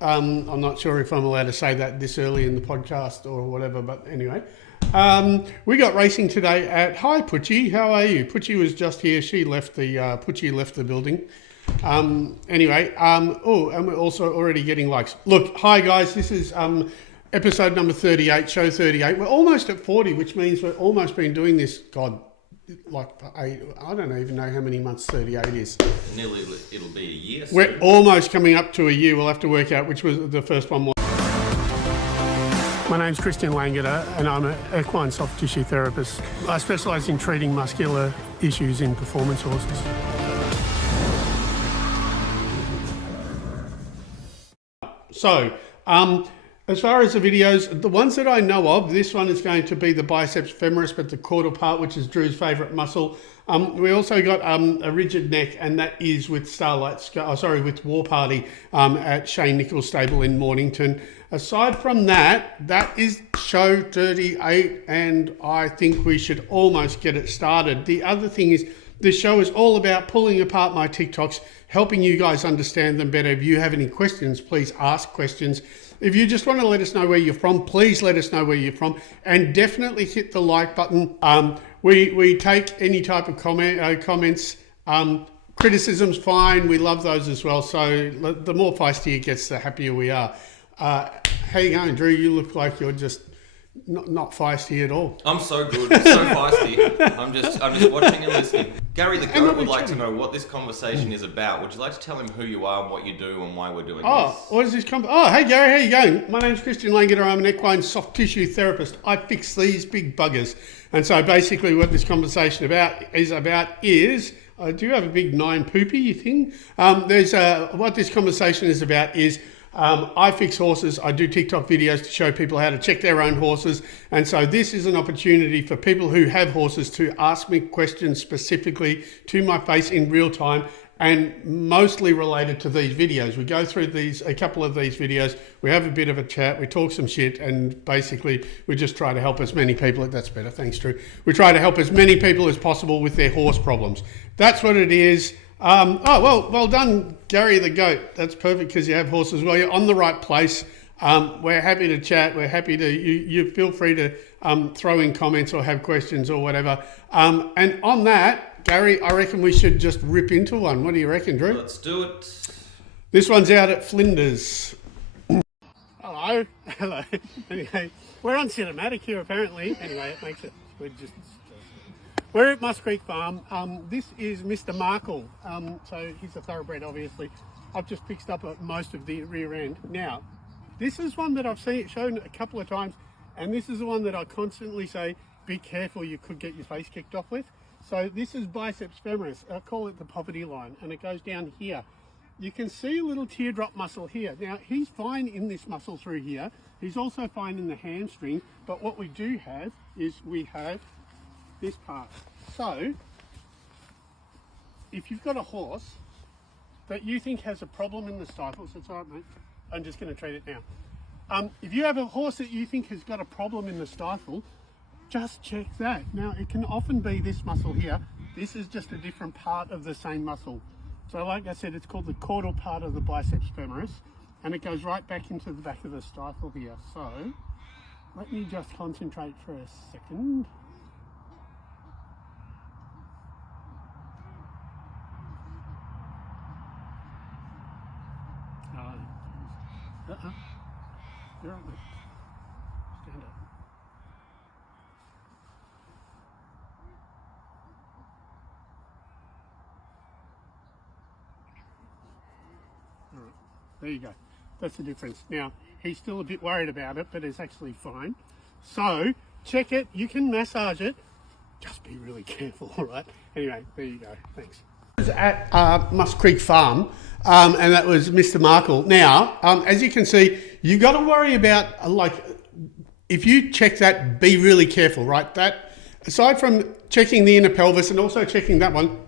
I'm not sure if I'm allowed to say that this early in the podcast or whatever, but anyway. We got racing today at... Hi, Putchie. How are you? Putchie was just here. She left the... Putchie left the building. Anyway, and we're also already getting likes. Look, hi, guys. This is episode number 38, show 38. We're almost at 40, which means we've almost been doing this, God, like I don't even know how many months 38 is. Nearly, it'll be a year. We're almost coming up to a year. We'll have to work out which was the first one. My name's ChristianLangeder and I'm an equine soft tissue therapist. I specialise in treating muscular issues in performance horses. So, as far as the videos, the ones that I know of, this one is going to be the biceps femoris, but the caudal part, which is Drew's favourite muscle. We also got a rigid neck, and that is with with War Party at Shane Nichols' stable in Mornington. Aside from that, that is show 38, and I think we should almost get it started. The other thing is, this show is all about pulling apart my TikToks, helping you guys understand them better. If you have any questions, please ask questions. If you just want to let us know where you're from, please let us know where you're from, and definitely hit the like button. We take any type of comments. Criticism's fine. We love those as well. So the more feisty it gets, the happier we are. How you going, Drew? You look like you're just not feisty at all. I'm so good, so feisty. I'm just watching and listening. Gary the Goat would like to know what this conversation is about. Would you like to tell him who you are and what you do and why we're doing this? What is this hey Gary, how you going? My name's ChristianLangeder. I'm an equine soft tissue therapist. I fix these big buggers. And so basically what this conversation is, do you have a big 9 poopy thing? What this conversation is about is, I fix horses. I do TikTok videos to show people how to check their own horses. And so this is an opportunity for people who have horses to ask me questions specifically to my face in real time and mostly related to these videos. We go through a couple of these videos, we have a bit of a chat, we talk some shit, and basically we just try to help as many people, that's better, thanks Drew. We try to help as many people as possible with their horse problems. That's what it is. Well done, Gary the Goat. That's perfect because you have horses. Well, you're on the right place. We're happy to chat. We're happy to, you feel free to throw in comments or have questions or whatever. And on that, Gary, I reckon we should just rip into one. What do you reckon, Drew? Let's do it. This one's out at Flinders. Hello. Anyway, we're on cinematic here apparently. Anyway, it makes it, we're at Musk Creek Farm. This is Mr. Markle. So he's a thoroughbred, obviously. I've just fixed up most of the rear end. Now, this is one that I've shown a couple of times, and this is the one that I constantly say, be careful, you could get your face kicked off with. So this is biceps femoris. I call it the poverty line, and it goes down here. You can see a little teardrop muscle here. Now, he's fine in this muscle through here. He's also fine in the hamstring, but what we do have is we have this part. So, if you've got a horse that you think has a problem in the stifles, that's all right, mate. I'm just going to treat it now. If you have a horse that you think has got a problem in the stifle, just check that. Now, it can often be this muscle here. This is just a different part of the same muscle. So, like I said, it's called the caudal part of the biceps femoris, and it goes right back into the back of the stifle here. So, let me just concentrate for a second. You're on there. Stand up. All right, there you go. That's the difference. Now, he's still a bit worried about it, but it's actually fine. So, check it. You can massage it. Just be really careful, all right? Anyway, there you go. Thanks. At Musk Creek Farm, and that was Mr. Markle. Now, as you can see, you got to worry about, if you check that, be really careful, right? That, aside from checking the inner pelvis and also checking that one,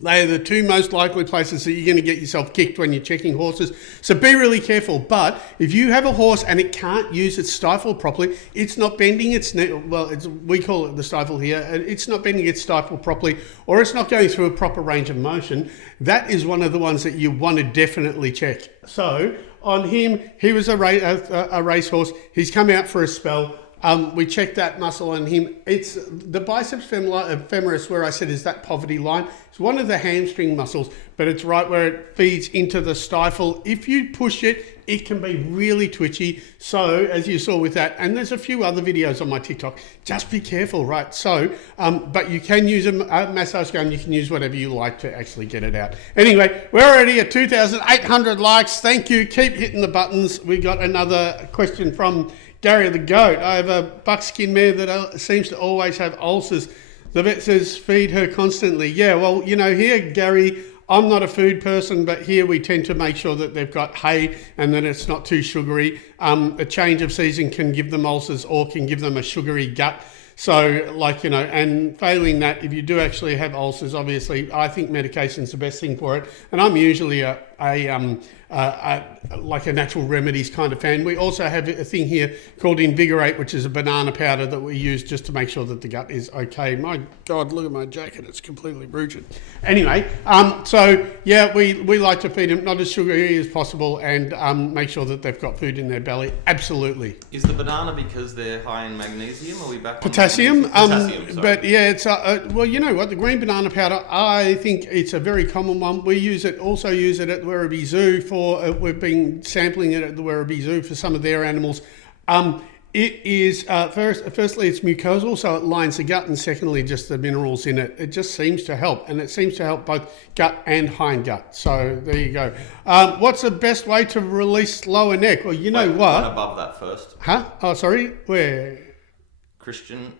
they are the two most likely places that you're going to get yourself kicked when you're checking horses. So be really careful. But if you have a horse and it can't use its stifle properly, it's not bending its neck. Well, we call it the stifle here. It's not bending its stifle properly, or it's not going through a proper range of motion. That is one of the ones that you want to definitely check. So on him, he was a racehorse. He's come out for a spell. We checked that muscle on him. It's the biceps femoris, where I said is that poverty line. It's one of the hamstring muscles, but it's right where it feeds into the stifle. If you push it, it can be really twitchy. So as you saw with that, and there's a few other videos on my TikTok, just be careful, right? So, but you can use a massage gun. You can use whatever you like to actually get it out. Anyway, we're already at 2,800 likes. Thank you. Keep hitting the buttons. We got another question from Gary the Goat. I have a buckskin mare that seems to always have ulcers. The vet says feed her constantly. Yeah, well, you know, here, Gary, I'm not a food person, but here we tend to make sure that they've got hay and that it's not too sugary. A change of season can give them ulcers or can give them a sugary gut. So, like, you know, and failing that, if you do actually have ulcers, obviously, I think medication's the best thing for it. And I'm usually like a natural remedies kind of fan. We also have a thing here called Invigorate, which is a banana powder that we use just to make sure that the gut is okay. My God, look at my jacket. It's completely rooted. Anyway, so yeah, we like to feed them not as sugary as possible and make sure that they've got food in their belly. Absolutely. Is the banana because they're high in magnesium? Are we back on potassium? Potassium, sorry. But yeah, it's well, you know what, the green banana powder, I think it's a very common one. We use it, also use it at the Werribee Zoo for, we've been sampling it at the Werribee Zoo for some of their animals. It is, firstly, it's mucosal, so it lines the gut, and secondly, just the minerals in it. It just seems to help, and it seems to help both gut and hind gut. So there you go. What's the best way to release lower neck? Well, you know what? One above that first. Huh? Oh, sorry? Where? Christian.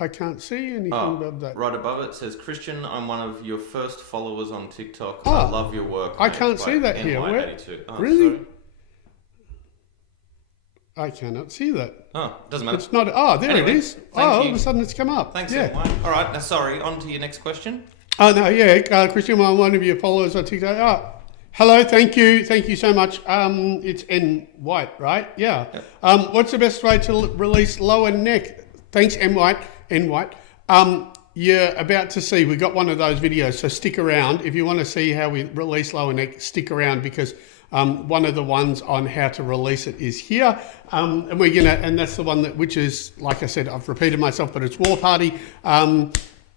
I can't see anything above that. Right above it says, Christian, I'm one of your first followers on TikTok. I love your work. I can't see that here. Where? Really? Sorry. I cannot see that. Oh, doesn't matter. It's not. Oh, there Anyway, it is. thank All of a sudden it's come up. Thanks, yeah. everyone. All right, now sorry, on to your next question. Oh, no, yeah. Christian, I'm one of your followers on TikTok. Oh, hello, thank you. Thank you so much. It's N White, right? Yeah. Yep. What's the best way to release lower neck? Thanks, N White. You're about to see, we got one of those videos, so stick around. If you want to see how we release lower neck, stick around, because one of the ones on how to release it is here. And we're gonna, and that's the one that, which is, like I said, I've repeated myself, but it's War Party.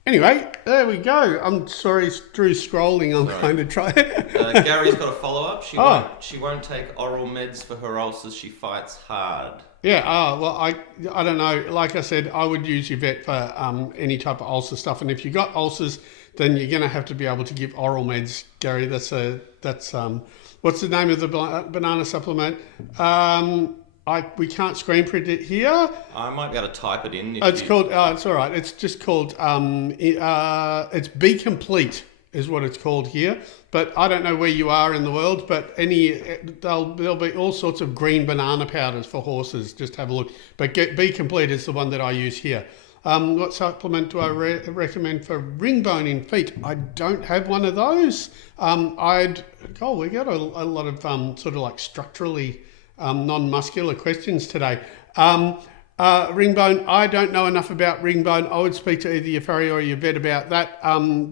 Anyway, there we go. I'm sorry, Drew's scrolling. I'm kind of trying. Gary's got a follow-up. She won't take oral meds for her ulcers. She fights hard. Yeah, well, I don't know. Like I said, I would use your vet for any type of ulcer stuff. And if you got ulcers, then you're going to have to be able to give oral meds, Gary. That's what's the name of the banana supplement? We can't screen print it here. I might be able to type it in. Called, it's all right. It's just called, it's Be Complete is what it's called here. But I don't know where you are in the world, but there'll be all sorts of green banana powders for horses. Just have a look. But Be Complete is the one that I use here. What supplement do I recommend for ring bone in feet? I don't have one of those. We got a lot of sort of like structurally non-muscular questions today. Ring bone, I don't know enough about ring bone. I would speak to either your farrier or your vet about that.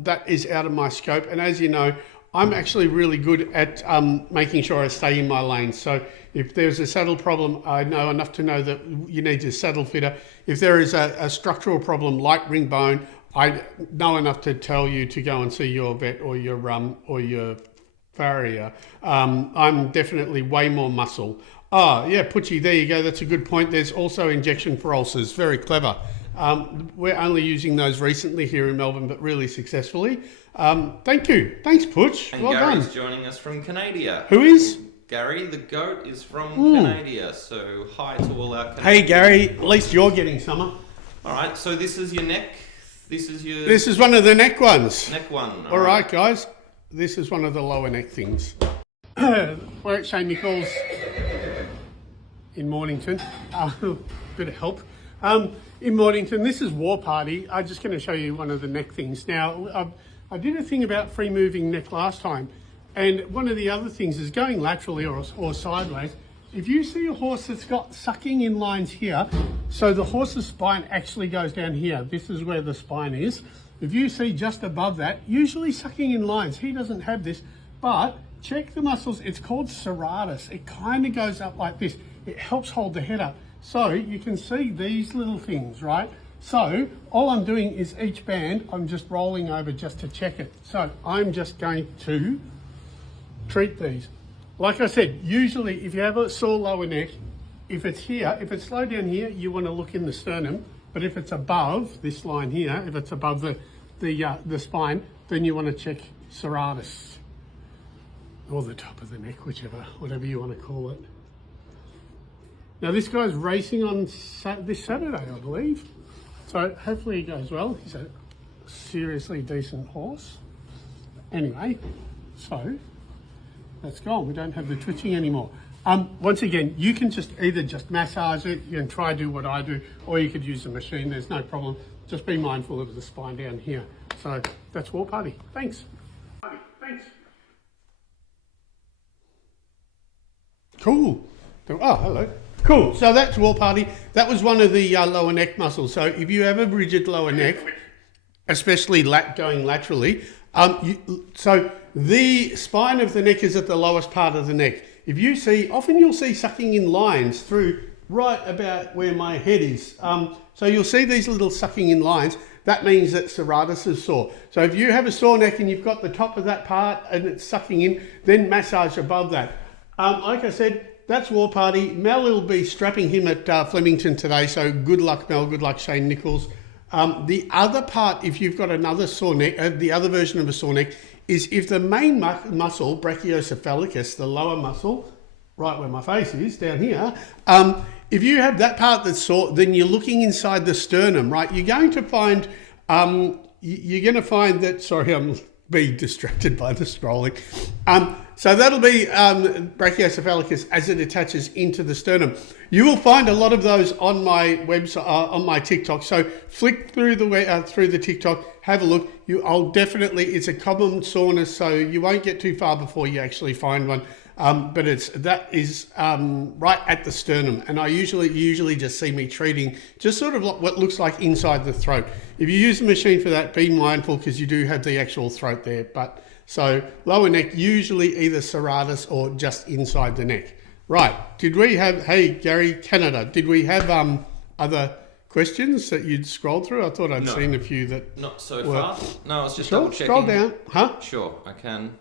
That is out of my scope. And as you know, I'm actually really good at making sure I stay in my lane. So if there's a saddle problem, I know enough to know that you need a saddle fitter. If there is a structural problem like ring bone, I know enough to tell you to go and see your vet or your farrier. I'm definitely way more muscle. Oh, yeah, Putchie, there you go. That's a good point. There's also injection for ulcers. Very clever. We're only using those recently here in Melbourne, but really successfully. Thank you. Thanks, Putch. And well Gary's done. joining us from Canada. Who is? Gary the Goat is from Canada. So hi to all our Canadians. Hey, Gary. At least you're getting summer. All right, so this is your neck. This is one of the neck ones. Neck one. All right, guys. This is one of the lower neck things. We're at Shane Nichols in Mornington. Bit of help. In Mornington, this is War Party. I'm just going to show you one of the neck things. Now, I did a thing about free moving neck last time, and one of the other things is going laterally or sideways. If you see a horse that's got sucking in lines here, so the horse's spine actually goes down here. This is where the spine is. If you see just above that, usually sucking in lines. He doesn't have this, but check the muscles. It's called serratus. It kind of goes up like this. It helps hold the head up. So you can see these little things, right? So all I'm doing is each band, I'm just rolling over just to check it. So I'm just going to treat these. Like I said, usually if you have a sore lower neck, if it's here, if it's low down here, you want to look in the sternum. But if it's above this line here, if it's above the spine, then you want to check serratus, or the top of the neck, whatever you want to call it. Now this guy's racing on this Saturday, I believe. So hopefully he goes well. He's a seriously decent horse. Anyway, so that's gone. We don't have the twitching anymore. Once again, you can just either just massage it, you can try to do what I do, or you could use the machine. There's no problem. Just be mindful of the spine down here. So that's War Party. Thanks. Thanks. Cool. Oh, hello. Cool. So that's War Party. That was one of the lower neck muscles. So if you have a rigid lower neck, especially going laterally, so the spine of the neck is at the lowest part of the neck. If you see, often you'll see sucking in lines through right about where my head is. So you'll see these little sucking in lines. That means that serratus is sore. So if you have a sore neck and you've got the top of that part and it's sucking in, then massage above that. Like I said, that's War Party. Mel will be strapping him at Flemington today. So good luck, Mel. Good luck, Shane Nichols. The other part, if you've got another sore neck, the other version of a sore neck, is if the main muscle, brachiocephalicus, the lower muscle, right where my face is, down here, if you have that part that's sore, then you're looking inside the sternum, right? You're going to find, that, sorry, I'm being distracted by the scrolling. So that'll be brachiocephalicus as it attaches into the sternum. You will find a lot of those on my website, on my TikTok. So flick through the TikTok, have a look. It's a common soreness, so you won't get too far before you actually find one. But that is right at the sternum, and you usually just see me treating just sort of what looks like inside the throat. If you use the machine for that, be mindful because you do have the actual throat there. But so lower neck, usually either serratus or just inside the neck. Right? Did we have? Hey, Gary, Canada. Did we have other questions that you'd scrolled through? I thought I'd seen a few that. Not so far. No, I was just Sure, double checking. scroll down, huh? Sure, I can.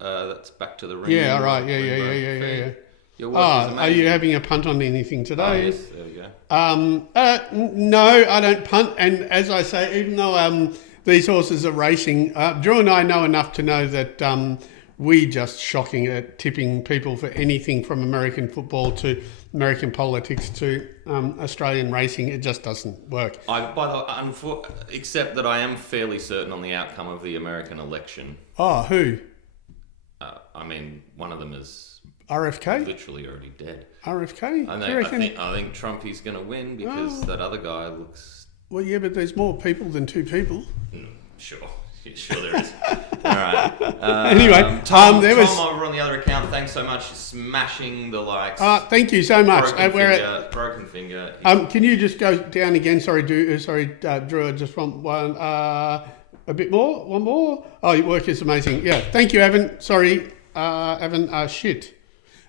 That's back to the ring. Yeah, all right. Yeah. Your work is amazing. Are you having a punt on anything today? Oh, yes, there we go. No, I don't punt. And as I say, even though these horses are racing, Drew and I know enough to know that we just shocking at tipping people for anything from American football to American politics to Australian racing. It just doesn't work. Except that I am fairly certain on the outcome of the American election. Oh, who? One of them is RFK? literally already dead. RFK? I think Trump is going to win because that other guy looks... Well, yeah, but there's more people than two people. Sure there is. All right. Anyway, Tom over on the other account, thanks so much for smashing the likes. Thank you so much. Broken finger. Can you just go down again? Sorry, Drew, I just want one... a bit more? One more? Oh, your work is amazing. Yeah. Thank you, Evan. Sorry, Evan Shit.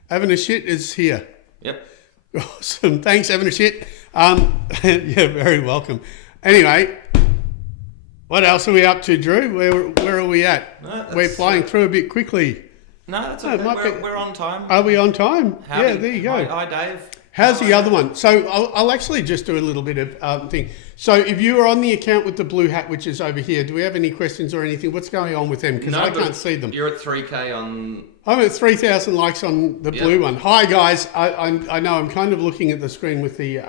Evan Shit is here. Yep. Awesome. Thanks, Evan Shit. Yeah, very welcome. Anyway, what else are we up to, Drew? Where are we at? No, we're flying through a bit quickly. No, that's okay. We're on time. Are we on time? Yeah, there you go. Hi, Dave. How's the other one? So I'll actually just do a little bit of thing. So if you are on the account with the blue hat, which is over here, do we have any questions or anything? What's going on with them? Because I can't see them. You're at 3K on... I'm at 3,000 likes on the blue one. Hi, guys. I know I'm kind of looking at the screen with the...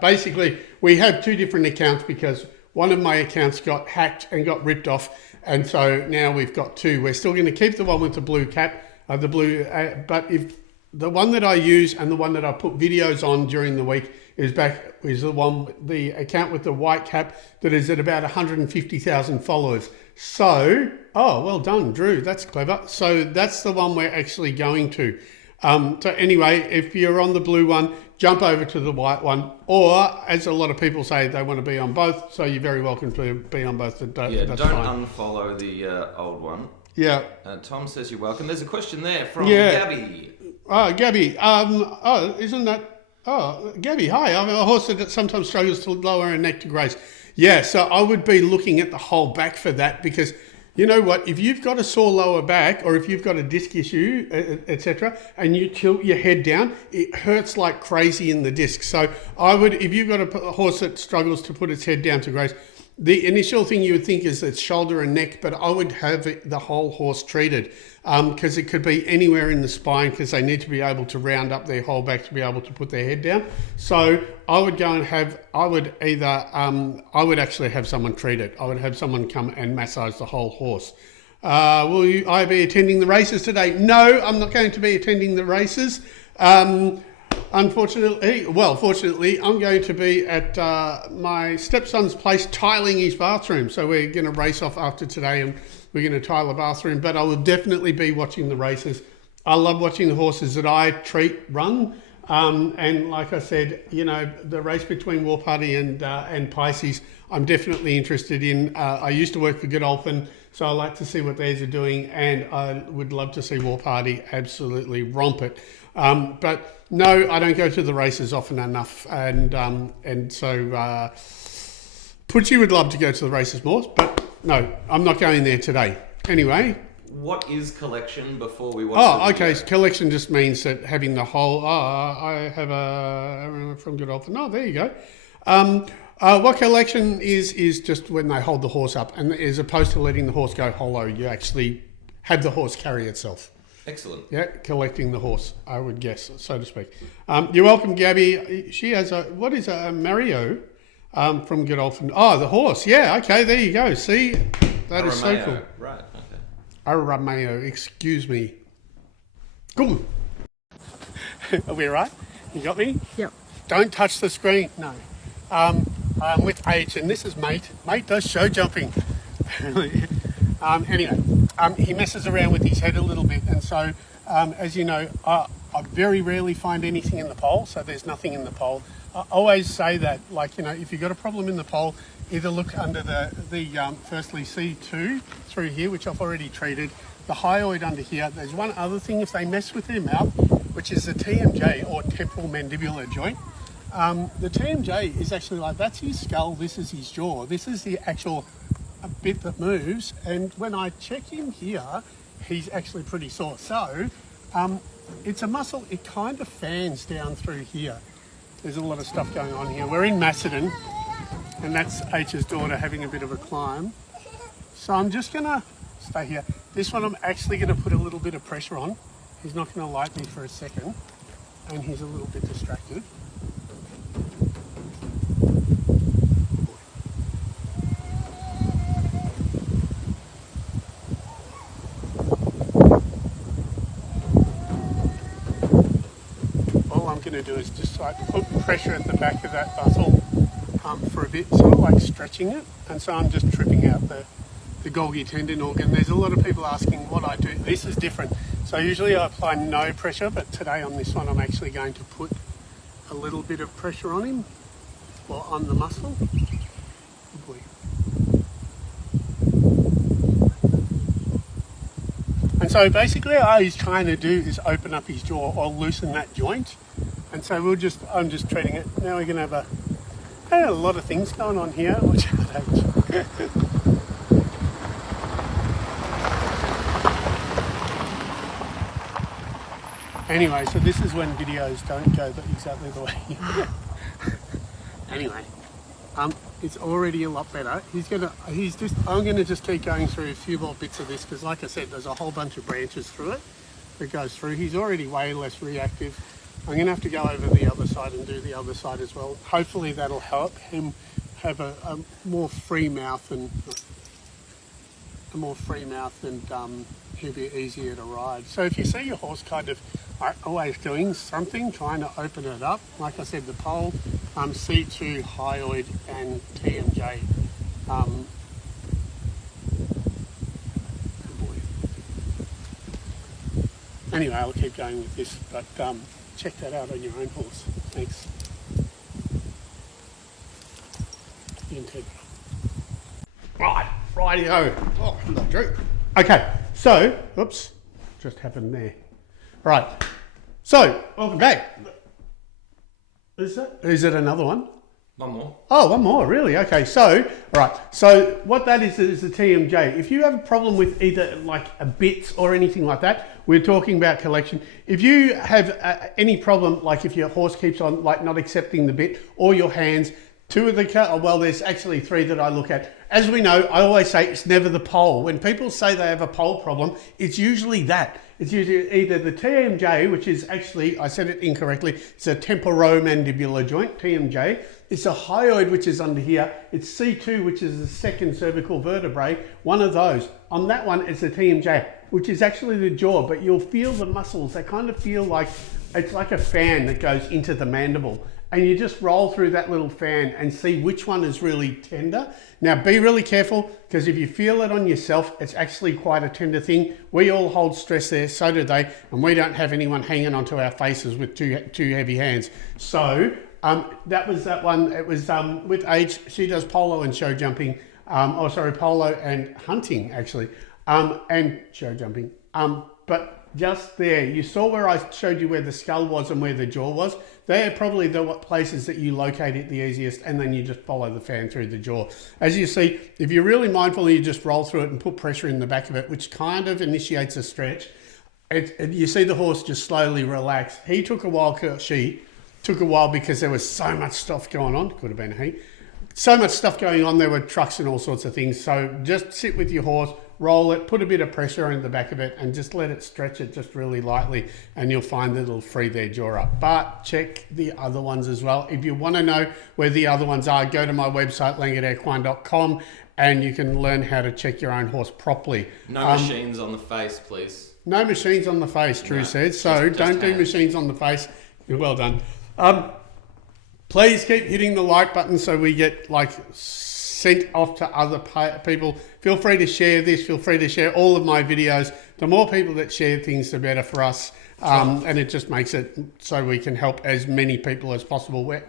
basically, we have two different accounts because one of my accounts got hacked and got ripped off. And so now we've got two. We're still going to keep the one with the blue cap, but if... The one that I use and the one that I put videos on during the week is the account with the white cap that is at about 150,000 followers. So, well done, Drew. That's clever. So that's the one we're actually going to. So anyway, if you're on the blue one, jump over to the white one. Or, as a lot of people say, they want to be on both. So you're very welcome to be on both. Don't unfollow the old one. Yeah. Tom says you're welcome. There's a question there from Yeah. Gabby. Oh, Gabby. Isn't that... Oh, Gabby, hi. I'm a horse that sometimes struggles to lower her neck to grace. Yeah, so I would be looking at the whole back for that because... You know what? If you've got a sore lower back or if you've got a disc issue, etc., and you tilt your head down, it hurts like crazy in the disc. So I would, if you've got a horse that struggles to put its head down to graze, the initial thing you would think is its shoulder and neck, but I would have the whole horse treated because it could be anywhere in the spine because they need to be able to round up their whole back to be able to put their head down. So I would go and I would actually have someone treat it. I would have someone come and massage the whole horse. Will I be attending the races today? No, I'm not going to be attending the races. Fortunately, I'm going to be at my stepson's place tiling his bathroom. So we're going to race off after today and we're going to tile the bathroom. But I will definitely be watching the races. I love watching the horses that I treat run. And like I said, you know, the race between War Party and Pisces, I'm definitely interested in. I used to work for Godolphin, so I like to see what theirs are doing. And I would love to see War Party absolutely romp it. But no, I don't go to the races often enough, and so Putchie would love to go to the races more, but no, I'm not going there today. Anyway. What is collection before we watch the okay, video? so collection just means that having the whole, I have a, from Godolphin, there you go. What collection is just when they hold the horse up, and as opposed to letting the horse go hollow, you actually have the horse carry itself. Excellent. Yeah, collecting the horse, I would guess, so to speak. You're welcome, Gabby. She has what is a Mario from Godolphin? Oh, the horse. Yeah, okay, there you go. See, that is so cool. Right, okay. A Romeo, excuse me. Cool. Are we right? You got me? Yep. Don't touch the screen. No. I'm with H, and this is Mate. Mate does show jumping. Anyway, he messes around with his head a little bit, and so, as you know, I very rarely find anything in the pole, so there's nothing in the pole. I always say that, like, you know, if you've got a problem in the pole, either look under the firstly C2 through here, which I've already treated, the hyoid under here. There's one other thing, if they mess with their mouth, which is the TMJ, or temporal mandibular joint. The TMJ is actually like, that's his skull, this is his jaw, this is the actual bit that moves, and when I check him here, he's actually pretty sore. So it's a muscle, it kind of fans down through here. There's a lot of stuff going on here. We're in Macedon, and that's H's daughter having a bit of a climb. So I'm just gonna stay here. This one I'm actually gonna put a little bit of pressure on. He's not gonna like me for a second, and he's a little bit distracted. Going to do is just like put pressure at the back of that muscle for a bit, sort of like stretching it, and so I'm just tripping out the Golgi tendon organ. There's a lot of people asking what I do. This is different. So usually I apply no pressure, but today on this one I'm actually going to put a little bit of pressure on him, or on the muscle. Oh boy. And so basically all he's trying to do is open up his jaw or loosen that joint. And so I'm just treating it. Now we're going to have a lot of things going on here. Watch out, H. Anyway, so this is when videos don't go exactly the way you want. Anyway, it's already a lot better. I'm going to just keep going through a few more bits of this because, like I said, there's a whole bunch of branches through it that goes through. He's already way less reactive. I'm going to have to go over the other side and do the other side as well. Hopefully that'll help him have a more free mouth and he'll be easier to ride. So if you see your horse kind of always doing something, trying to open it up, like I said, the pole, C2, hyoid and TMJ. Good boy. Anyway, I'll keep going with this, but check that out on your own horse. Thanks. Right, righty-ho. Oh, not true. Okay, So, oops, just happened there. Right. So, welcome back. Is it another one? One more. Oh, one more, really? Okay, so, all right. So what that is the TMJ. If you have a problem with either like a bits or anything like that, we're talking about collection. If you have any problem, like if your horse keeps on like not accepting the bit or your hands, two of the, well, there's actually three that I look at. As we know, I always say it's never the pole. When people say they have a pole problem, it's usually that. It's usually either the TMJ, which is actually, I said it incorrectly, it's a temporomandibular joint, TMJ. It's a hyoid, which is under here. It's C2, which is the second cervical vertebrae, one of those. On that one, it's a TMJ, which is actually the jaw, but you'll feel the muscles. They kind of feel like, it's like a fan that goes into the mandible. And you just roll through that little fan and see which one is really tender. Now be really careful, because if you feel it on yourself, it's actually quite a tender thing. We all hold stress there, so do they, and we don't have anyone hanging onto our faces with two heavy hands. So that was that one. It was with age, she does polo and show jumping, polo and hunting actually, and show jumping. But just there, you saw where I showed you where the skull was and where the jaw was. They are probably the places that you locate it the easiest, and then you just follow the fan through the jaw. As you see, if you're really mindful, you just roll through it and put pressure in the back of it, which kind of initiates a stretch. You see the horse just slowly relax. He took a while, she took a while because there was so much stuff going on. Could have been he. So much stuff going on. There were trucks and all sorts of things. So just sit with your horse, roll it, put a bit of pressure in the back of it, and just let it stretch it just really lightly, and you'll find that it'll free their jaw up. But check the other ones as well. If you want to know where the other ones are, go to my website, LangederEquine.com, and you can learn how to check your own horse properly. No machines on the face, please. No machines on the face, Drew said. So don't do machines on the face. Well done. Please keep hitting the like button so we get sent off to other people. Feel free to share this. Feel free to share all of my videos. The more people that share things, the better for us. And it just makes it so we can help as many people as possible. We're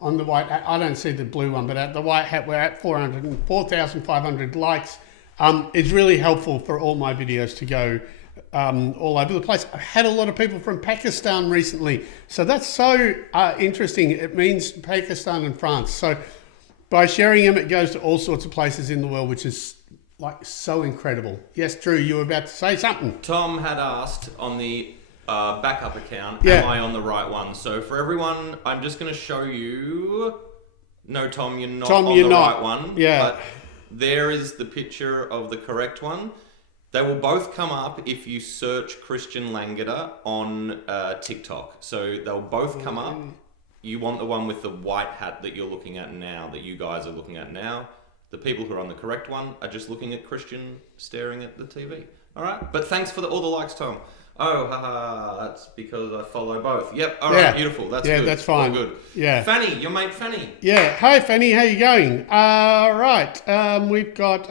on the white hat, I don't see the blue one, but at the white hat, we're at 4,500 likes. It's really helpful for all my videos to go all over the place. I've had a lot of people from Pakistan recently. So that's so interesting. It means Pakistan and France. So by sharing them, it goes to all sorts of places in the world, which is so incredible. Yes, Drew, you were about to say something. Tom had asked on the backup account, am I on the right one? So for everyone, I'm just going to show you. No, Tom, you're not on the right one. Yeah. But there is the picture of the correct one. They will both come up if you search Christian Langeder on TikTok. So they'll both come up. You want the one with the white hat that you're looking at now, that you guys are looking at now. The people who are on the correct one are just looking at Christian staring at the TV. All right? But thanks for all the likes, Tom. Oh, haha, that's because I follow both. Yep, all right, beautiful. That's good. Yeah, that's fine. All good. Yeah. Fanny, your mate Fanny. Yeah. Hi, Fanny. How you going? Right. We've got...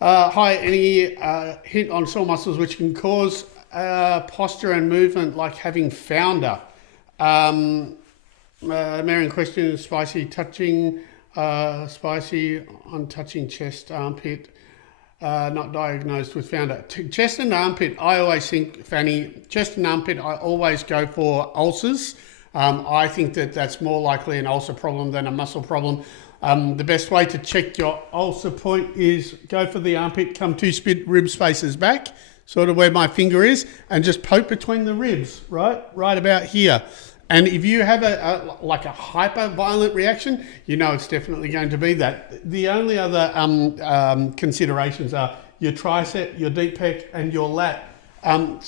hi, any hint on sore muscles which can cause posture and movement, like having founder? Marion question, spicy on touching chest, armpit, not diagnosed with founder. Chest and armpit, I always think, Fanny, chest and armpit, I always go for ulcers. I think that's more likely an ulcer problem than a muscle problem. The best way to check your ulcer point is go for the armpit, come 2 rib spaces back, sort of where my finger is, and just poke between the ribs, right about here. And if you have a hyper violent reaction, you know it's definitely going to be that. The only other considerations are your tricep, your deep pec, and your lat. Again,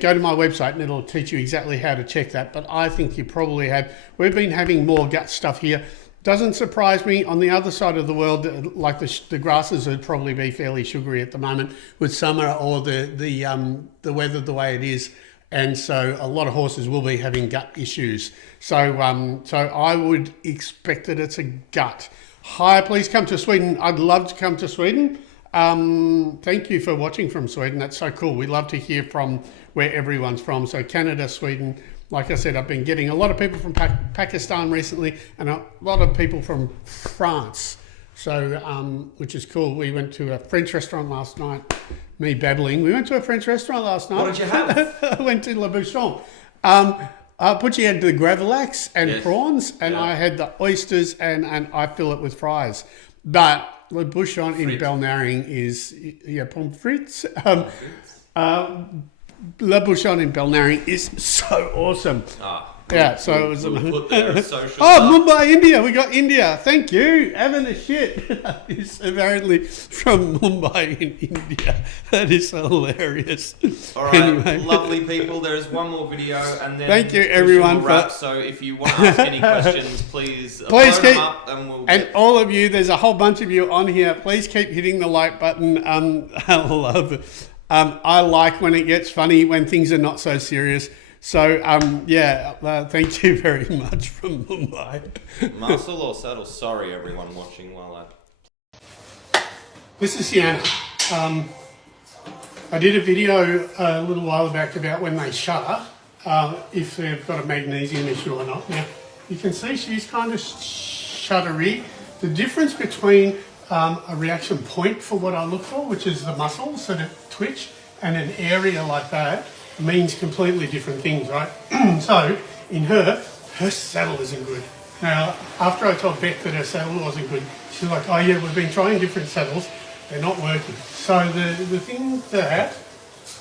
go to my website and it'll teach you exactly how to check that. But I think you probably have. We've been having more gut stuff here. Doesn't surprise me. On the other side of the world, like the grasses would probably be fairly sugary at the moment with summer or the weather the way it is. And so a lot of horses will be having gut issues. So I would expect that it's a gut. Hi, please come to Sweden. I'd love to come to Sweden. Thank you for watching from Sweden. That's so cool. We love to hear from where everyone's from. So Canada, Sweden. Like I said, I've been getting a lot of people from Pakistan recently and a lot of people from France. So, which is cool. We went to a French restaurant last night. Me babbling. We went to a French restaurant last night. What did you have? I went to Le Bouchon. Butchie had the gravlax and prawns, and I had the oysters, and I fill it with fries. But Le Bouchon in Belnaring is pommes frites. Le Bouchon in Belnaring is so awesome. Yeah, so it was. We'll put their social Mumbai, India. We got India. Thank you. Having a shit. It's apparently from Mumbai in India. That is hilarious. All right, anyway. Lovely people. There is one more video, and then thank you everyone wrap. So if you want to ask any questions, please keep them up, and we'll. And all of you, there's a whole bunch of you on here. Please keep hitting the like button. I love it. I like when it gets funny, when things are not so serious. So, thank you very much from Mumbai. Muscle or saddle? Sorry, everyone watching while This is Sienna. I did a video a little while back about when they shudder, if they've got a magnesium issue or not. Now, you can see she's kind of shuddery. The difference between a reaction point for what I look for, which is the muscles that twitch, and an area like that, means completely different things, right? So, in her saddle isn't good. Now, after I told Beck that her saddle wasn't good, she's like, oh yeah, we've been trying different saddles, they're not working. So the thing that,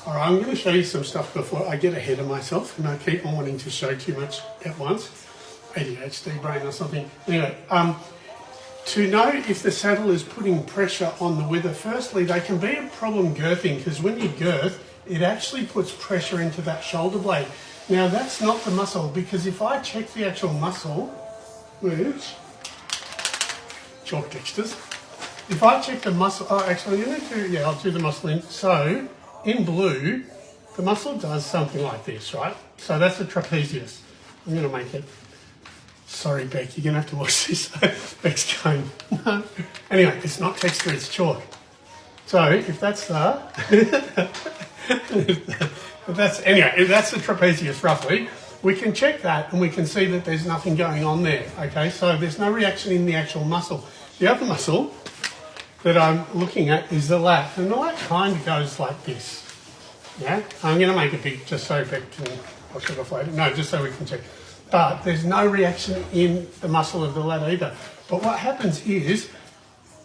all right, I'm going to show you some stuff before I get ahead of myself, and I keep on wanting to show too much at once. ADHD brain or something. Anyway, to know if the saddle is putting pressure on the wither, firstly, they can be a problem girthing, because when you girth, it actually puts pressure into that shoulder blade. Now that's not the muscle, because if I check the actual muscle, which, chalk textures, if I check the muscle, I'll do the muscle in. So in blue, the muscle does something like this, right? So that's the trapezius. I'm going to make it. Sorry, Beck, you're going to have to watch this. Beck's going, no. Anyway, it's not texture, it's chalk. So if that's if that's the trapezius roughly, we can check that and we can see that there's nothing going on there, okay? So there's no reaction in the actual muscle. The other muscle that I'm looking at is the lat, and the lat kind of goes like this, yeah? I'm going to make it big just so Beck can, I should have played it, no, just so we can check. But there's no reaction in the muscle of the lat either. But what happens is,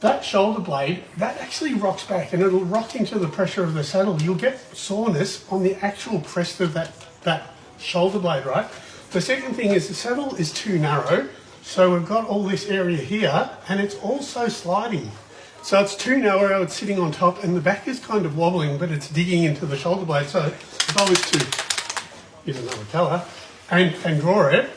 that shoulder blade, that actually rocks back and it'll rock into the pressure of the saddle. You'll get soreness on the actual crest of that shoulder blade, right? The second thing is the saddle is too narrow, so we've got all this area here and it's also sliding. So it's too narrow, it's sitting on top, and the back is kind of wobbling, but it's digging into the shoulder blade. So if I was to use another colour and draw it,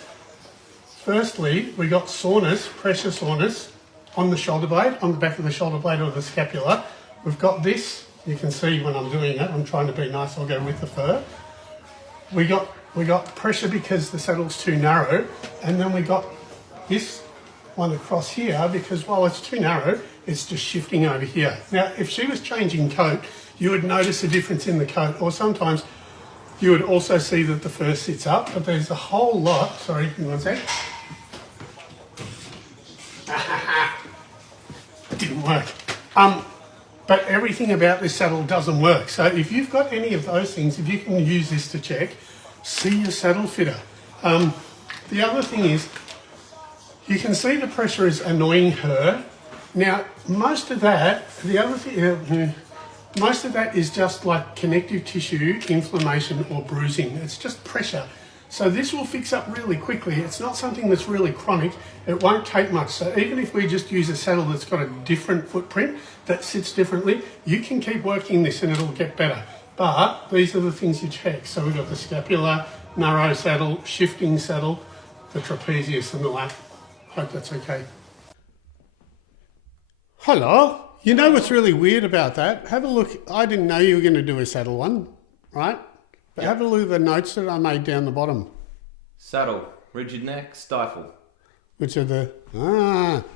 firstly, we got soreness, pressure soreness, on the shoulder blade, on the back of the shoulder blade or the scapula. We've got this, you can see when I'm doing it, I'm trying to be nice, I'll go with the fur. We got pressure because the saddle's too narrow, and then we got this one across here because while it's too narrow, it's just shifting over here. Now, if she was changing coat, you would notice a difference in the coat, or sometimes you would also see that the fur sits up, but there's a whole lot, sorry, give me one sec. Didn't work. But everything about this saddle doesn't work. So if you've got any of those things, if you can use this to check, see your saddle fitter. The other thing is, you can see the pressure is annoying her. Now, most of that is just like connective tissue inflammation or bruising. It's just pressure. So this will fix up really quickly. It's not something that's really chronic. It won't take much. So even if we just use a saddle that's got a different footprint, that sits differently, you can keep working this and it'll get better. But these are the things you check. So we've got the scapula, narrow saddle, shifting saddle, the trapezius and the lat. Hope that's okay. Hello. You know what's really weird about that? Have a look. I didn't know you were going to do a saddle one, right? But have a look at the notes that I made down the bottom. Saddle, rigid neck, stifle. Which are the...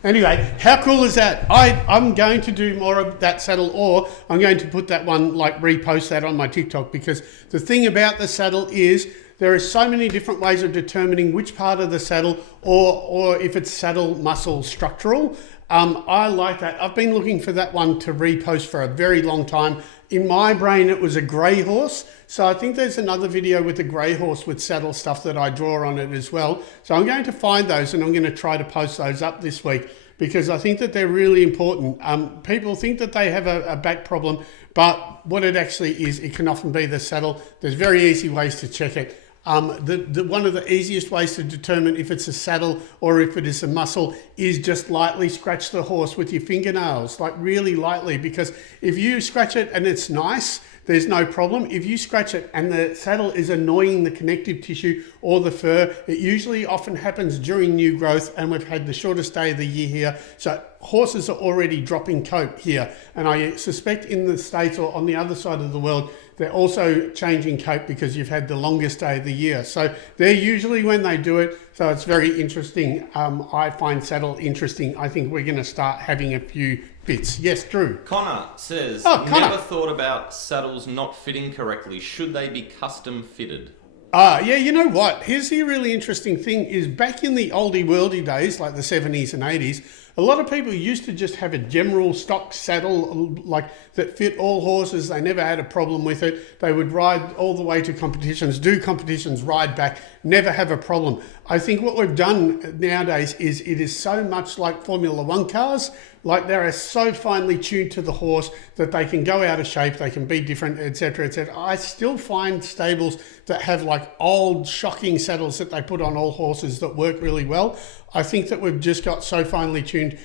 Anyway, how cool is that? I'm going to do more of that saddle, or I'm going to put that one, like repost that on my TikTok, because the thing about the saddle is there are so many different ways of determining which part of the saddle, or if it's saddle muscle structural, I like that. I've been looking for that one to repost for a very long time. In my brain, it was a grey horse. So I think there's another video with a grey horse with saddle stuff that I draw on it as well. So I'm going to find those and I'm going to try to post those up this week because I think that they're really important. People think that they have a back problem, but what it actually is, it can often be the saddle. There's very easy ways to check it. One of the easiest ways to determine if it's a saddle or if it is a muscle is just lightly scratch the horse with your fingernails, like really lightly, because if you scratch it and it's nice, there's no problem. If you scratch it and the saddle is annoying the connective tissue or the fur, it usually often happens during new growth, and we've had the shortest day of the year here. So horses are already dropping coat here, and I suspect in the States or on the other side of the world, they're also changing coat because you've had the longest day of the year. So they're usually when they do it. So it's very interesting. I find saddle interesting. I think we're going to start having a few bits. Yes, Drew. Connor says, Connor. Never thought about saddles not fitting correctly. Should they be custom fitted? Yeah, you know what? Here's the really interesting thing is back in the oldie worldy days, like the 70s and 80s, a lot of people used to just have a general stock saddle like that fit all horses. They never had a problem with it. They would ride all the way to competitions, do competitions, ride back, never have a problem. I think what we've done nowadays is it is so much like Formula One cars. Like they are so finely tuned to the horse that they can go out of shape, they can be different, etc., etc. I still find stables that have like old, shocking saddles that they put on all horses that work really well. I think that we've just got so finely tuned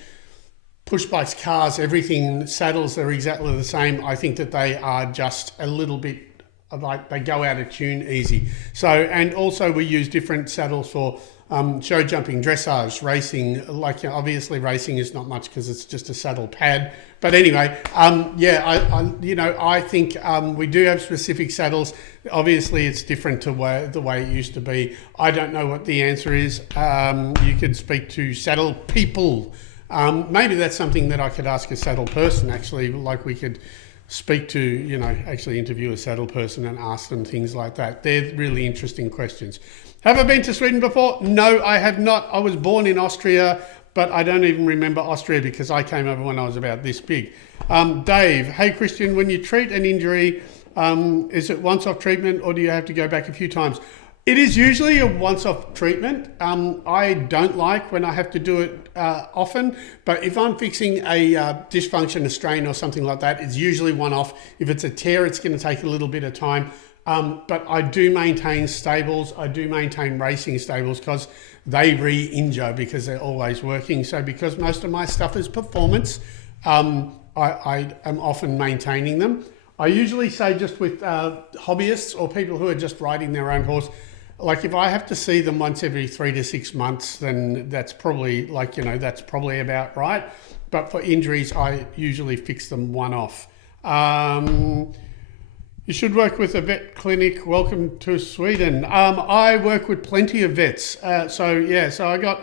push bikes, cars, everything, saddles, they're exactly the same. I think that they are just a little bit like they go out of tune easy. So, and also we use different saddles for show jumping, dressage, racing. Like, you know, obviously racing is not much because it's just a saddle pad. But anyway, I think we do have specific saddles. Obviously, it's different to the way it used to be. I don't know what the answer is. You could speak to saddle people. Maybe that's something that I could ask a saddle person, actually, like we could speak to, actually interview a saddle person and ask them things like that. They're really interesting questions. Have I been to Sweden before? No, I have not. I was born in Austria, but I don't even remember Austria because I came over when I was about this big. Dave, hey Christian, when you treat an injury, is it once-off treatment or do you have to go back a few times? It is usually a once-off treatment. I don't like when I have to do it often, but if I'm fixing a dysfunction, a strain or something like that, it's usually one-off. If it's a tear, it's going to take a little bit of time. But I do maintain stables. I do maintain racing stables because they re-injure because they're always working. So because most of my stuff is performance, I am often maintaining them. I usually say just with hobbyists or people who are just riding their own horse, like if I have to see them once every 3 to 6 months, then that's probably that's probably about right. But for injuries, I usually fix them one-off. You should work with a vet clinic. Welcome to Sweden. I work with plenty of vets. So I got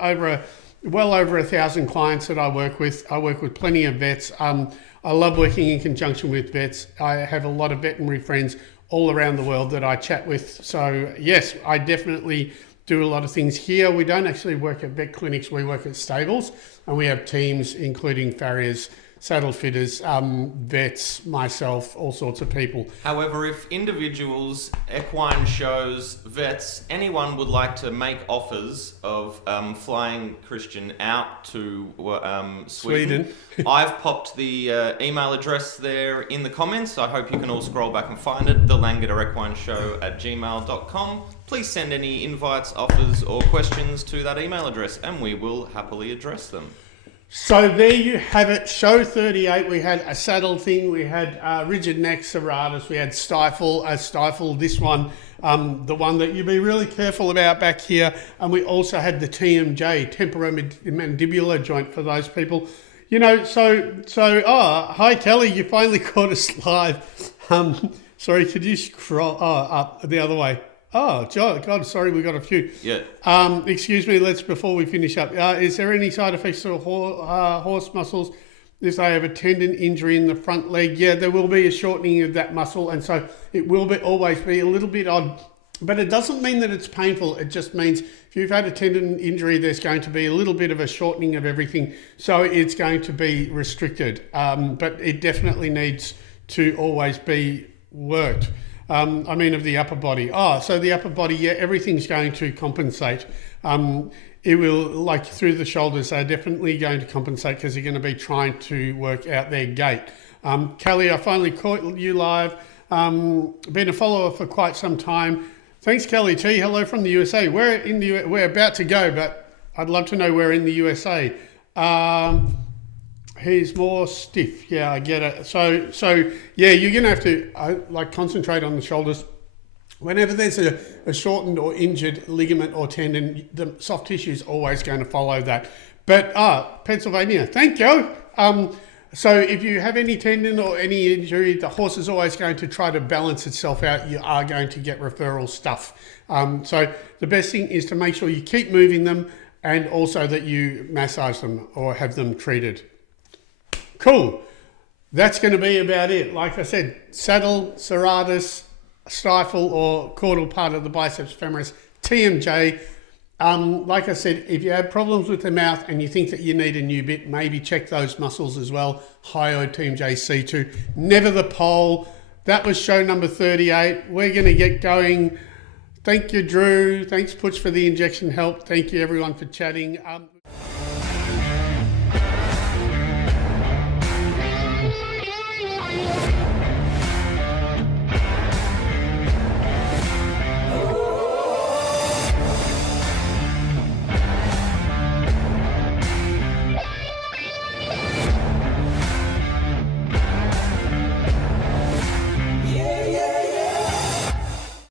well over 1,000 clients that I work with. I work with plenty of vets. I love working in conjunction with vets. I have a lot of veterinary friends all around the world that I chat with. So yes, I definitely do a lot of things here. We don't actually work at vet clinics. We work at stables, and we have teams including farriers, saddle fitters, vets, myself, all sorts of people. However, if individuals, equine shows, vets, anyone would like to make offers of flying Christian out to Sweden, I've popped the email address there in the comments. I hope you can all scroll back and find it, TheLangederEquineShow@gmail.com. Please send any invites, offers, or questions to that email address, and we will happily address them. So there you have it, show 38. We had a saddle thing, we had rigid neck serratus, we had stifle, this one, the one that you'd be really careful about back here, and we also had the TMJ, temporomandibular joint for those people. Hi Kelly, you finally caught us live. Sorry, could you scroll up the other way? Oh, God, sorry, we got a few. Yeah. Excuse me, before we finish up, is there any side effects to horse muscles if they have a tendon injury in the front leg? Yeah, there will be a shortening of that muscle, and so it will always be a little bit odd But it doesn't mean that it's painful. It just means if you've had a tendon injury, there's going to be a little bit of a shortening of everything. So it's going to be restricted. But it definitely needs to always be worked. I mean, of the upper body. So the upper body, yeah, everything's going to compensate. It will, like through the shoulders, they're definitely going to compensate because you're going to be trying to work out their gait. Kelly, I finally caught you live. Been a follower for quite some time. Thanks, Kelly T. Hello from the USA. We're about to go, but I'd love to know where in the USA. He's more stiff. Yeah, I get it. So yeah, you're going to have to concentrate on the shoulders. Whenever there's a shortened or injured ligament or tendon, the soft tissue is always going to follow that. But Pennsylvania, thank you. So if you have any tendon or any injury, the horse is always going to try to balance itself out. You are going to get referral stuff. So the best thing is to make sure you keep moving them and also that you massage them or have them treated. Cool. That's going to be about it. Like I said, saddle, serratus, stifle or caudal part of the biceps femoris, TMJ. Like I said, if you have problems with the mouth and you think that you need a new bit, maybe check those muscles as well. Hyoid, TMJ, C2, never the pole. That was show number 38. We're going to get going. Thank you, Drew. Thanks, Putch, for the injection help. Thank you, everyone, for chatting.